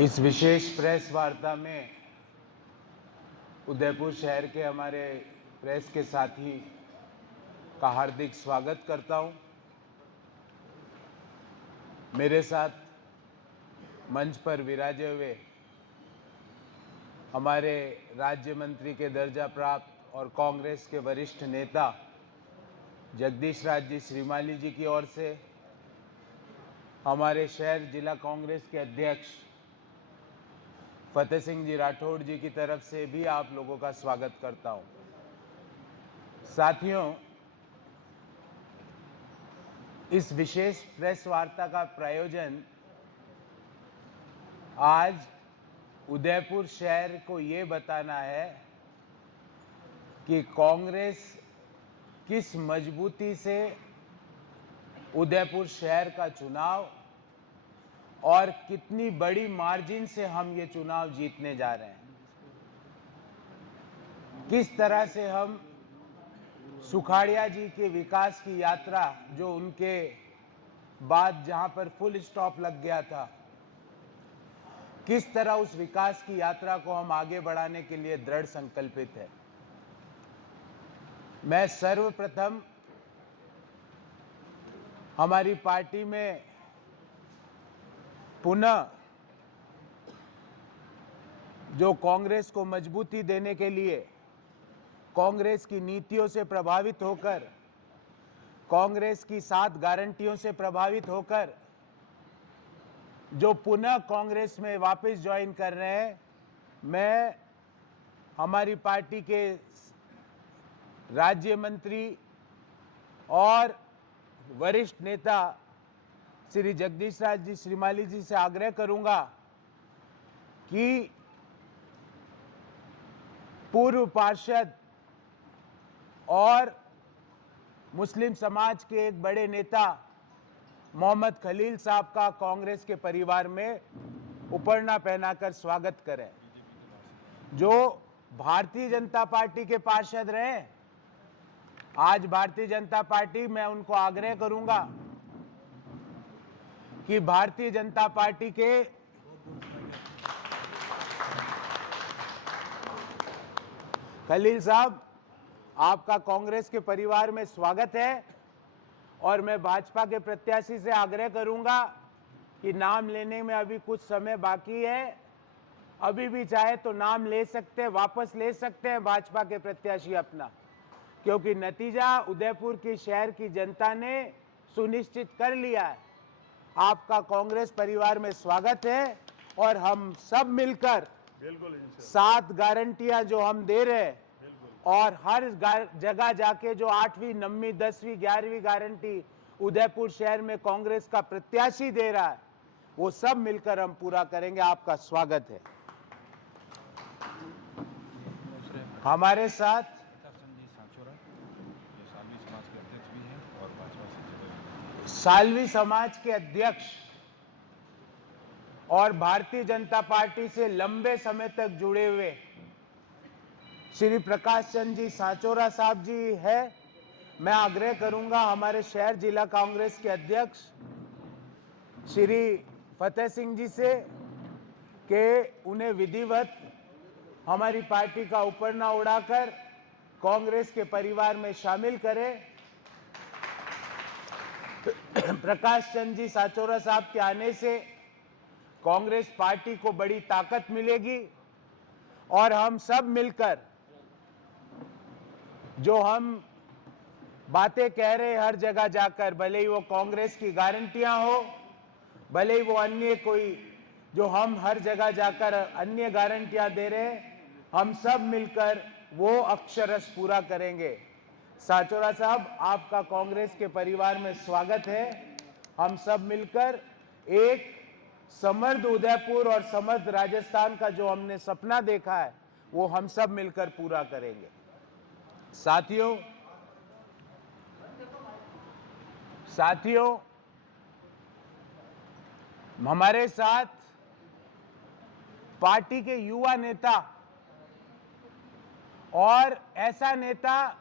इस विशेष प्रेस वार्ता में उदयपुर शहर के हमारे प्रेस के साथी का हार्दिक स्वागत करता हूं। मेरे साथ मंच पर विराजे हुए हमारे राज्य मंत्री के दर्जा प्राप्त और कांग्रेस के वरिष्ठ नेता जगदीश राज जी श्रीमाली जी की ओर से, हमारे शहर जिला कांग्रेस के अध्यक्ष फतेह सिंह जी राठौड़ जी की तरफ से भी आप लोगों का स्वागत करता हूं। साथियों, इस विशेष प्रेस वार्ता का प्रायोजन आज उदयपुर शहर को ये बताना है कि कांग्रेस किस मजबूती से उदयपुर शहर का चुनाव और कितनी बड़ी मार्जिन से हम ये चुनाव जीतने जा रहे हैं। किस तरह से हम सुखाड़िया जी के विकास की यात्रा, जो उनके बाद जहां पर फुल स्टॉप लग गया था, किस तरह उस विकास की यात्रा को हम आगे बढ़ाने के लिए दृढ़ संकल्पित है। मैं सर्वप्रथम हमारी पार्टी में पुनः जो कांग्रेस को मजबूती देने के लिए, कांग्रेस की नीतियों से प्रभावित होकर, कांग्रेस की 7 गारंटियों से प्रभावित होकर जो पुनः कांग्रेस में वापस ज्वाइन कर रहे हैं, मैं हमारी पार्टी के राज्य मंत्री और वरिष्ठ नेता श्री जगदीश राज जी श्रीमाली जी से आग्रह करूंगा कि पूर्व पार्षद और मुस्लिम समाज के एक बड़े नेता मोहम्मद खलील साहब का कांग्रेस के परिवार में उपरना पहनाकर स्वागत करें। जो भारतीय जनता पार्टी के पार्षद रहे, आज भारतीय जनता पार्टी, मैं उनको आग्रह करूंगा कि भारतीय जनता पार्टी के खलील साहब, आपका कांग्रेस के परिवार में स्वागत है और मैं भाजपा के प्रत्याशी से आग्रह करूंगा कि नाम लेने में अभी कुछ समय बाकी है, अभी भी चाहे तो नाम ले सकते हैं, वापस ले सकते हैं भाजपा के प्रत्याशी अपना, क्योंकि नतीजा उदयपुर की शहर की जनता ने सुनिश्चित कर लिया है। आपका कांग्रेस परिवार में स्वागत है और हम सब मिलकर 7 गारंटियां जो हम दे रहे हैं और हर जगह जाके जो 8वीं, 9वीं, 10वीं, 11वीं गारंटी उदयपुर शहर में कांग्रेस का प्रत्याशी दे रहा है, वो सब मिलकर हम पूरा करेंगे। आपका स्वागत है। हमारे साथ सालवी समाज के अध्यक्ष और भारतीय जनता पार्टी से लंबे समय तक जुड़े हुए श्री प्रकाश चंद जी सांचोरा साहब जी है। मैं आग्रह करूंगा हमारे शहर जिला कांग्रेस के अध्यक्ष श्री फतेह सिंह जी से कि उन्हें विधिवत हमारी पार्टी का उपरना उड़ाकर कांग्रेस के परिवार में शामिल करें। प्रकाश चंद जी सांचोरा साहब के आने से कांग्रेस पार्टी को बड़ी ताकत मिलेगी और हम सब मिलकर जो हम बातें कह रहे हर जगह जाकर, भले ही वो कांग्रेस की गारंटियां हो, भले ही वो अन्य कोई जो हम हर जगह जाकर अन्य गारंटियां दे रहे हैं, हम सब मिलकर वो अक्षरश पूरा करेंगे। सांचोरा साहब, आपका कांग्रेस के परिवार में स्वागत है। हम सब मिलकर एक समृद्ध उदयपुर और समृद्ध राजस्थान का जो हमने सपना देखा है, वो हम सब मिलकर पूरा करेंगे। साथियों, हमारे साथ पार्टी के युवा नेता और ऐसा नेता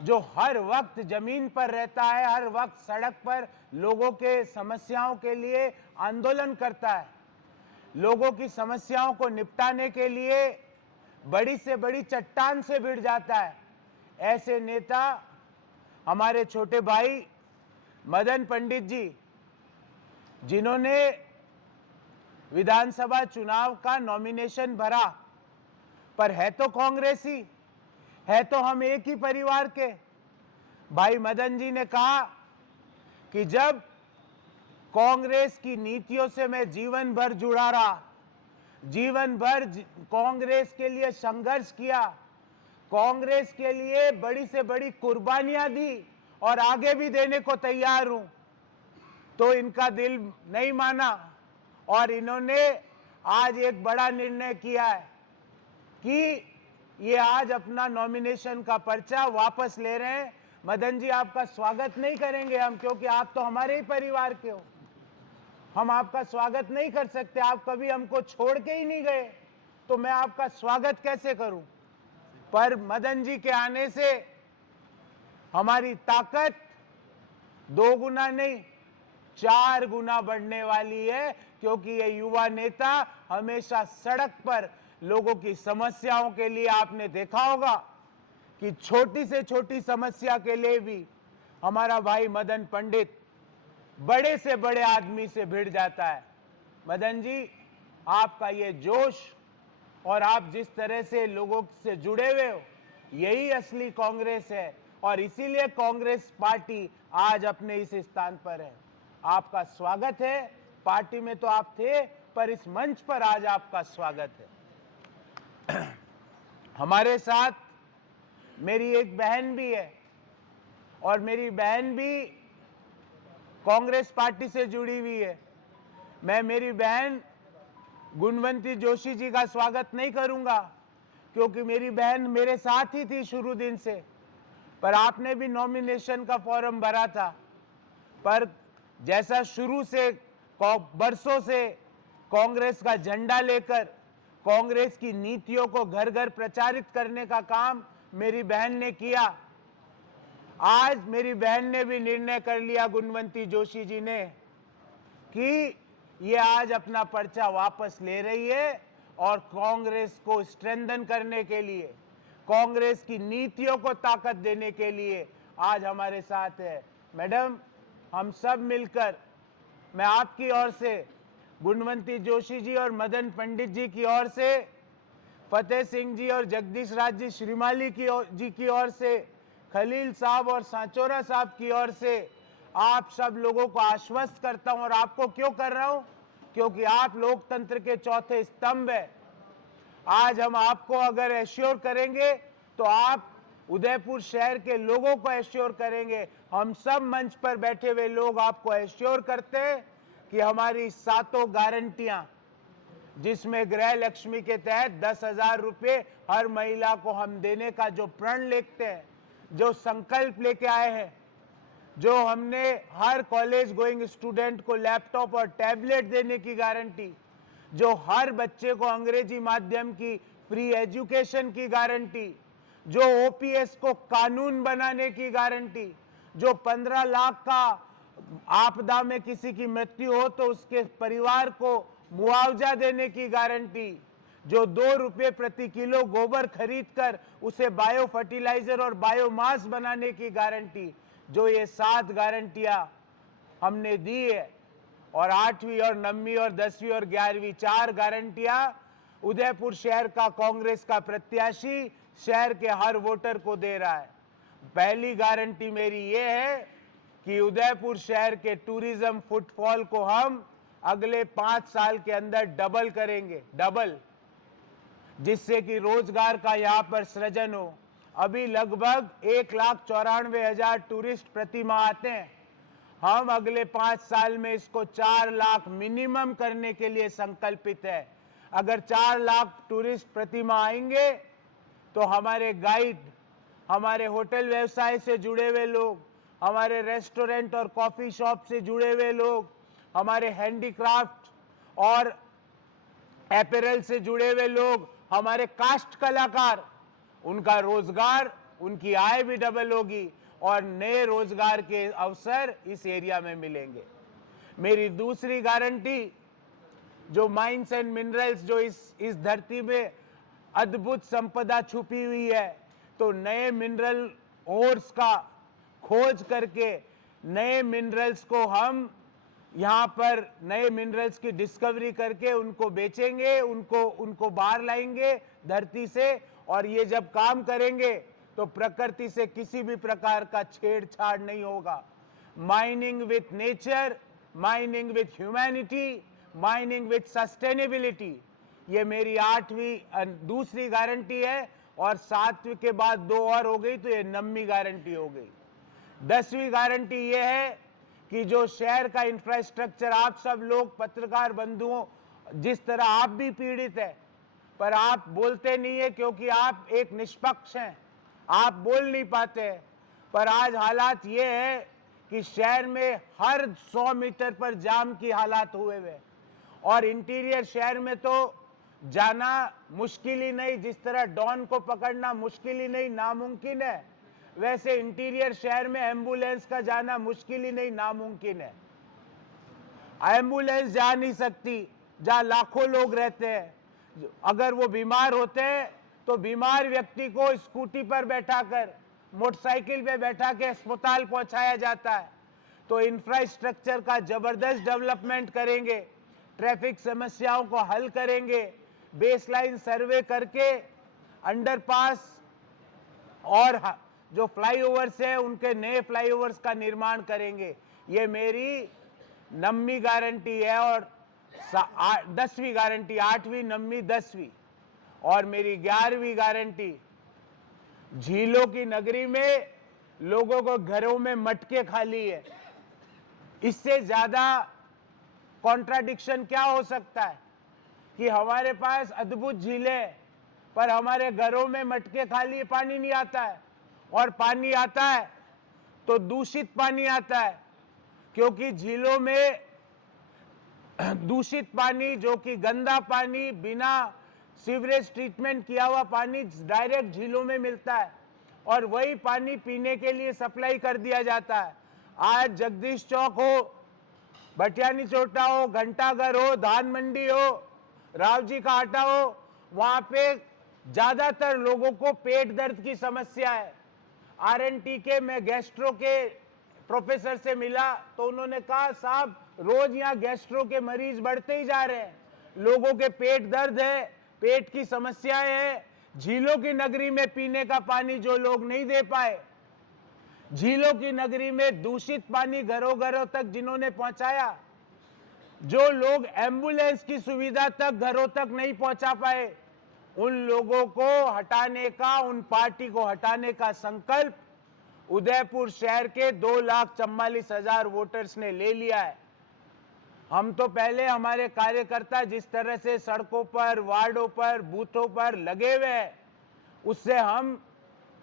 जो हर वक्त जमीन पर रहता है, हर वक्त सड़क पर लोगों के समस्याओं के लिए आंदोलन करता है, लोगों की समस्याओं को निपटाने के लिए बड़ी से बड़ी चट्टान से भिड़ जाता है। ऐसे नेता हमारे छोटे भाई मदन पंडित जी, जिन्होंने विधानसभा चुनाव का नॉमिनेशन भरा, पर है तो कांग्रेसी, है तो हम एक ही परिवार के। भाई मदन जी ने कहा कि जब कांग्रेस की नीतियों से मैं जीवन भर जुड़ा रहा, जीवन भर कांग्रेस के लिए संघर्ष किया, कांग्रेस के लिए बड़ी से बड़ी कुर्बानियां दी और आगे भी देने को तैयार हूं, तो इनका दिल नहीं माना और इन्होंने आज एक बड़ा निर्णय किया है कि ये आज अपना नॉमिनेशन का पर्चा वापस ले रहे हैं। मदन जी, आपका स्वागत नहीं करेंगे हम, क्योंकि आप तो हमारे ही परिवार के हो। हम आपका स्वागत नहीं कर सकते, आप कभी हमको छोड़ के ही नहीं गए, तो मैं आपका स्वागत कैसे करूं। पर मदन जी के आने से हमारी ताकत 2 गुना नहीं 4 गुना बढ़ने वाली है, क्योंकि ये युवा नेता हमेशा सड़क पर लोगों की समस्याओं के लिए, आपने देखा होगा कि छोटी से छोटी समस्या के लिए भी हमारा भाई मदन पंडित बड़े से बड़े आदमी से भिड़ जाता है। मदन जी, आपका ये जोश और आप जिस तरह से लोगों से जुड़े हुए हो, यही असली कांग्रेस है और इसीलिए कांग्रेस पार्टी आज अपने इस स्थान पर है। आपका स्वागत है। पार्टी में तो आप थे, पर इस मंच पर आज आपका स्वागत है। हमारे साथ मेरी एक बहन भी है और मेरी बहन भी कांग्रेस पार्टी से जुड़ी हुई है। मैं मेरी बहन गुणवंती जोशी जी का स्वागत नहीं करूंगा, क्योंकि मेरी बहन मेरे साथ ही थी शुरू दिन से, पर आपने भी नॉमिनेशन का फॉर्म भरा था। पर जैसा शुरू से बरसों से कांग्रेस का झंडा लेकर कांग्रेस की नीतियों को घर घर प्रचारित करने का काम मेरी बहन ने किया, आज मेरी बहन ने भी निर्णय कर लिया, गुणवंती जोशी जी ने, कि ये आज अपना पर्चा वापस ले रही है और कांग्रेस को स्ट्रेंथन करने के लिए, कांग्रेस की नीतियों को ताकत देने के लिए आज हमारे साथ है। मैडम, हम सब मिलकर, मैं आपकी ओर से, गुणवंती जोशी जी और मदन पंडित जी की ओर से, फतेह सिंह जी और जगदीश राज जी श्रीमाली जी की ओर से, खलील साहब और सांचोरा साहब की ओर से आप सब लोगों को आश्वस्त करता हूं। और आपको क्यों कर रहा हूं? क्योंकि आप लोकतंत्र के चौथे स्तंभ है। आज हम आपको अगर एश्योर करेंगे तो आप उदयपुर शहर के लोगों को एश्योर करेंगे। हम सब मंच पर बैठे हुए लोग आपको एश्योर करते हैं कि हमारी 7 गारंटियां, जिसमें गृह लक्ष्मी के तहत 10,000 रुपये हर महिला को हम देने का जो प्रण लेते हैं, जो संकल्प लेके आए हैं, जो हमने हर कॉलेज गोइंग स्टूडेंट को लैपटॉप और टैबलेट देने की गारंटी, जो हर बच्चे को अंग्रेजी माध्यम की फ्री एजुकेशन की गारंटी, जो ओपीएस को कानून बनाने की गारंटी, जो 15 लाख का आपदा में किसी की मृत्यु हो तो उसके परिवार को मुआवजा देने की गारंटी, जो 2 रुपये प्रति किलो गोबर खरीदकर उसे बायो फर्टिलाइजर और बायोमास बनाने की गारंटी, जो ये 7 गारंटियां हमने दी है, और 8वीं और 9वीं और 10वीं और 11वीं 4 गारंटियां उदयपुर शहर का कांग्रेस का प्रत्याशी शहर के हर वोटर को दे रहा है। पहली गारंटी मेरी ये है कि उदयपुर शहर के टूरिज्म फुटफॉल को हम अगले 5 साल के अंदर डबल करेंगे, डबल, जिससे कि रोजगार का यहां पर सृजन हो। अभी लगभग 1,94,000 टूरिस्ट प्रति माह आते हैं। हम अगले 5 साल में इसको 4 लाख मिनिमम करने के लिए संकल्पित है। अगर 4 लाख टूरिस्ट प्रति माह आएंगे तो हमारे गाइड, हमारे होटल व्यवसाय से जुड़े हुए लोग, हमारे रेस्टोरेंट और कॉफी शॉप से जुड़े हुए लोग, हमारे हैंडीक्राफ्ट और अपैरल से जुड़े हुए लोग, हमारे कास्ट कलाकार, उनका रोजगार, उनकी आय भी डबल होगी और नए रोजगार के अवसर इस एरिया में मिलेंगे। मेरी दूसरी गारंटी जो माइंस एंड मिनरल्स जो इस धरती में अद्भुत संपदा छुपी हुई है, तो नए मिनरल ओर्स का खोज करके नए मिनरल्स को हम यहाँ पर नए मिनरल्स की डिस्कवरी करके उनको बेचेंगे, उनको बाहर लाएंगे धरती से। और ये जब काम करेंगे तो प्रकृति से किसी भी प्रकार का छेड़छाड़ नहीं होगा। Mining with nature, mining with humanity, mining with sustainability, ये मेरी 8वीं दूसरी गारंटी है। और 7वीं के बाद 2 और हो गई तो ये 9वीं गारंटी हो गई। 10वीं गारंटी ये है कि जो शहर का इंफ्रास्ट्रक्चर, आप सब लोग पत्रकार बंधुओं, जिस तरह आप भी पीड़ित है, पर आप बोलते नहीं है क्योंकि आप एक निष्पक्ष हैं, आप बोल नहीं पाते। पर आज हालात ये है कि शहर में हर 100 मीटर पर जाम की हालात हुए हुए, और इंटीरियर शहर में तो जाना मुश्किल ही नहीं, जिस तरह डॉन को पकड़ना मुश्किल ही नहीं, नामुमकिन है, वैसे इंटीरियर शहर में एम्बुलेंस का जाना मुश्किल ही नहीं, नामुमकिन है। एम्बुलेंस जा नहीं सकती जहां लाखों लोग रहते हैं। अगर वो बीमार होते हैं तो बीमार व्यक्ति को स्कूटी पर बैठाकर, मोटरसाइकिल पे बैठा के अस्पताल पहुंचाया जाता है। तो इंफ्रास्ट्रक्चर का जबरदस्त डेवलपमेंट करेंगे, ट्रैफिक समस्याओं को हल करेंगे, बेसलाइन सर्वे करके अंडरपास और जो फ्लाईओवर्स है उनके नए फ्लाईओवर्स का निर्माण करेंगे। ये मेरी 9वीं गारंटी है। और 10वीं गारंटी, 8वीं, 9वीं, 10वीं। और मेरी 11वीं गारंटी, झीलों की नगरी में लोगों को घरों में मटके खाली है। इससे ज्यादा कॉन्ट्राडिक्शन क्या हो सकता है कि हमारे पास अद्भुत झीलें, पर हमारे घरों में मटके खाली है, पानी नहीं आता है। और पानी आता है तो दूषित पानी आता है, क्योंकि झीलों में दूषित पानी, जो कि गंदा पानी, बिना सीवरेज ट्रीटमेंट किया हुआ पानी डायरेक्ट झीलों में मिलता है, और वही पानी पीने के लिए सप्लाई कर दिया जाता है। आज जगदीश चौक हो, भटियानी चोटा हो, घंटाघर हो, धान मंडी हो, रावजी का आटा हो, वहां पे ज्यादातर लोगों को पेट दर्द की समस्या है। RNT के मैं गैस्ट्रो के प्रोफेसर से मिला तो उन्होंने कहा, साहब रोज यहाँ गैस्ट्रो के मरीज बढ़ते ही जा रहे हैं, लोगों के पेट दर्द है, पेट की समस्याएं हैं। झीलों की नगरी में पीने का पानी जो लोग नहीं दे पाए, झीलों की नगरी में दूषित पानी घरों घरों तक जिन्होंने पहुंचाया, जो लोग एम्बुलेंस की सुविधा तक घरों तक नहीं पहुंचा पाए, उन लोगों को हटाने का, उन पार्टी को हटाने का संकल्प उदयपुर शहर के 2,44,000 वोटर्स ने ले लिया है। हम तो पहले, हमारे कार्यकर्ता जिस तरह से सड़कों पर, वार्डों पर, बूथों पर लगे हुए हैं, उससे हम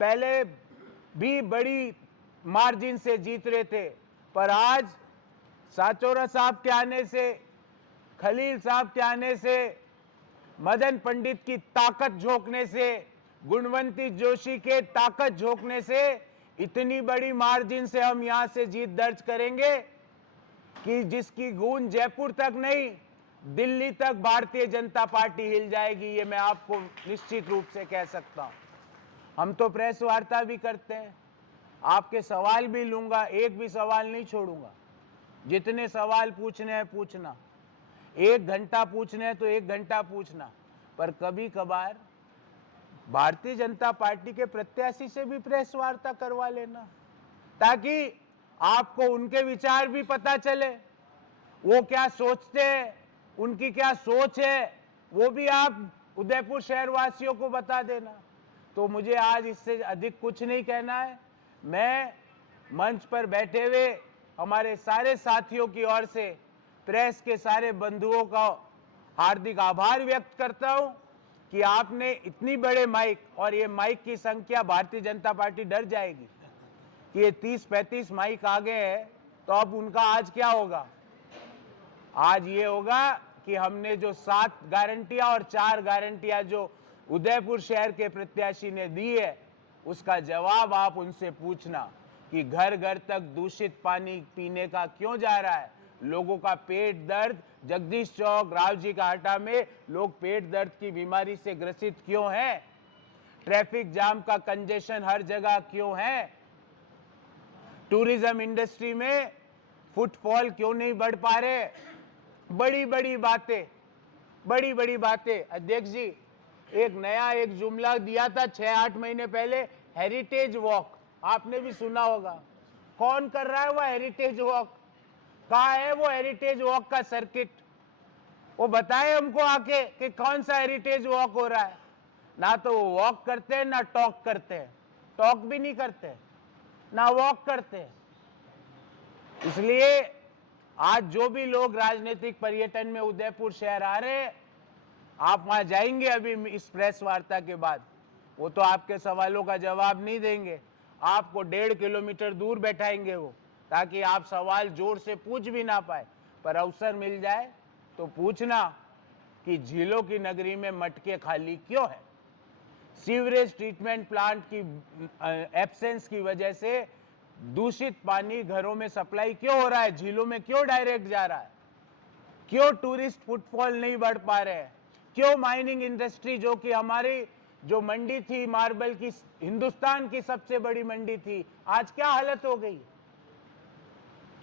पहले भी बड़ी मार्जिन से जीत रहे थे। पर आज साचोरा साहब के आने से, खलील साहब के आने से, मदन पंडित की ताकत झोंकने से, गुणवंती जोशी के ताकत झोंकने से इतनी बड़ी मार्जिन से हम यहां से जीत दर्ज करेंगे कि जिसकी गूंज जयपुर तक नहीं, दिल्ली तक भारतीय जनता पार्टी हिल जाएगी। ये मैं आपको निश्चित रूप से कह सकता हूं। हम तो प्रेस वार्ता भी करते हैं, आपके सवाल भी लूंगा, एक भी सवाल नहीं छोड़ूंगा। जितने सवाल पूछने हैं पूछना, 1 घंटा पूछने हैं तो 1 घंटा पूछना। पर कभी कभार भारतीय जनता पार्टी के प्रत्याशी से भी प्रेस वार्ता करवा लेना, ताकि आपको उनके विचार भी पता चले, वो क्या सोचते हैं, उनकी क्या सोच है, वो भी आप उदयपुर शहर वासियों को बता देना। तो मुझे आज इससे अधिक कुछ नहीं कहना है। मैं मंच पर बैठे हुए हमारे सारे साथियों की ओर से प्रेस के सारे बंधुओं का हार्दिक आभार व्यक्त करता हूं कि आपने इतनी बड़े माइक, और ये माइक की संख्या भारतीय जनता पार्टी डर जाएगी कि ये 30-35 माइक आ गए हैं, तो अब उनका आज क्या होगा? आज ये होगा कि हमने जो 7 गारंटियां और 4 गारंटियां जो उदयपुर शहर के प्रत्याशी ने दी है, उसका जवाब आप उनसे पूछना कि घर घर तक दूषित पानी पीने का क्यों जा रहा है, लोगों का पेट दर्द, जगदीश चौक, राव जी का हटा में लोग पेट दर्द की बीमारी से ग्रसित क्यों हैं? ट्रैफिक जाम का कंजेशन हर जगह क्यों है? टूरिज्म इंडस्ट्री में फुटफॉल क्यों नहीं बढ़ पा रहे? बड़ी बड़ी बातें। अध्यक्ष जी, एक जुमला दिया था 6-8 महीने पहले, हेरिटेज वॉक, आपने भी सुना होगा। कौन कर रहा है वो हेरिटेज वॉक? कहाँ है वो हेरिटेज वॉक का सर्किट? वो बताए हमको आके कि कौन सा हेरिटेज वॉक हो रहा है। ना तो वो वॉक करते हैं ना टॉक करते हैं, टॉक भी नहीं करते ना वॉक करते हैं। इसलिए आज जो भी लोग राजनीतिक पर्यटन में उदयपुर शहर आ रहे हैं, आप वहां जाएंगे अभी इस प्रेस वार्ता के बाद, वो तो आपके सवालों का जवाब नहीं देंगे, आपको 1.5 किलोमीटर दूर बैठाएंगे वो, ताकि आप सवाल जोर से पूछ भी ना पाए। पर अवसर मिल जाए तो पूछना कि झीलों की नगरी में मटके खाली क्यों है? सीवरेज ट्रीटमेंट प्लांट की एब्सेंस की वजह से दूषित पानी घरों में सप्लाई क्यों हो रहा है? झीलों में क्यों डायरेक्ट जा रहा है? क्यों टूरिस्ट फुटफॉल नहीं बढ़ पा रहे हैं? क्यों माइनिंग इंडस्ट्री, जो कि हमारी जो मंडी थी मार्बल की, हिंदुस्तान की सबसे बड़ी मंडी थी, आज क्या हालत हो गई?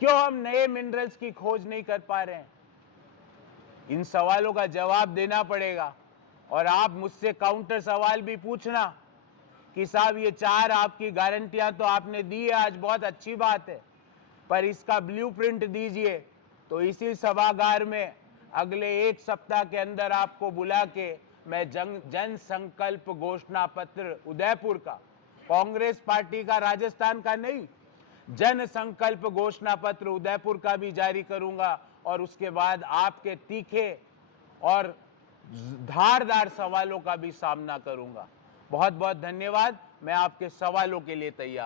क्यों हम नए मिनरल्स की खोज नहीं कर पा रहे हैं? इन सवालों का जवाब देना पड़ेगा। और आप मुझसे काउंटर सवाल भी पूछना कि साहब ये 4 आपकी गारंटियां तो आपने दी है, आज बहुत अच्छी बात है, पर इसका ब्लूप्रिंट दीजिए। तो इसी सभागार में अगले 1 सप्ताह के अंदर आपको बुला के मैं जन संकल्प घोषणा पत्र उदयपुर का, कांग्रेस पार्टी का राजस्थान का नहीं, जन संकल्प घोषणा पत्र उदयपुर का भी जारी करूंगा। और उसके बाद आपके तीखे और धारदार सवालों का भी सामना करूंगा। बहुत बहुत धन्यवाद। मैं आपके सवालों के लिए तैयार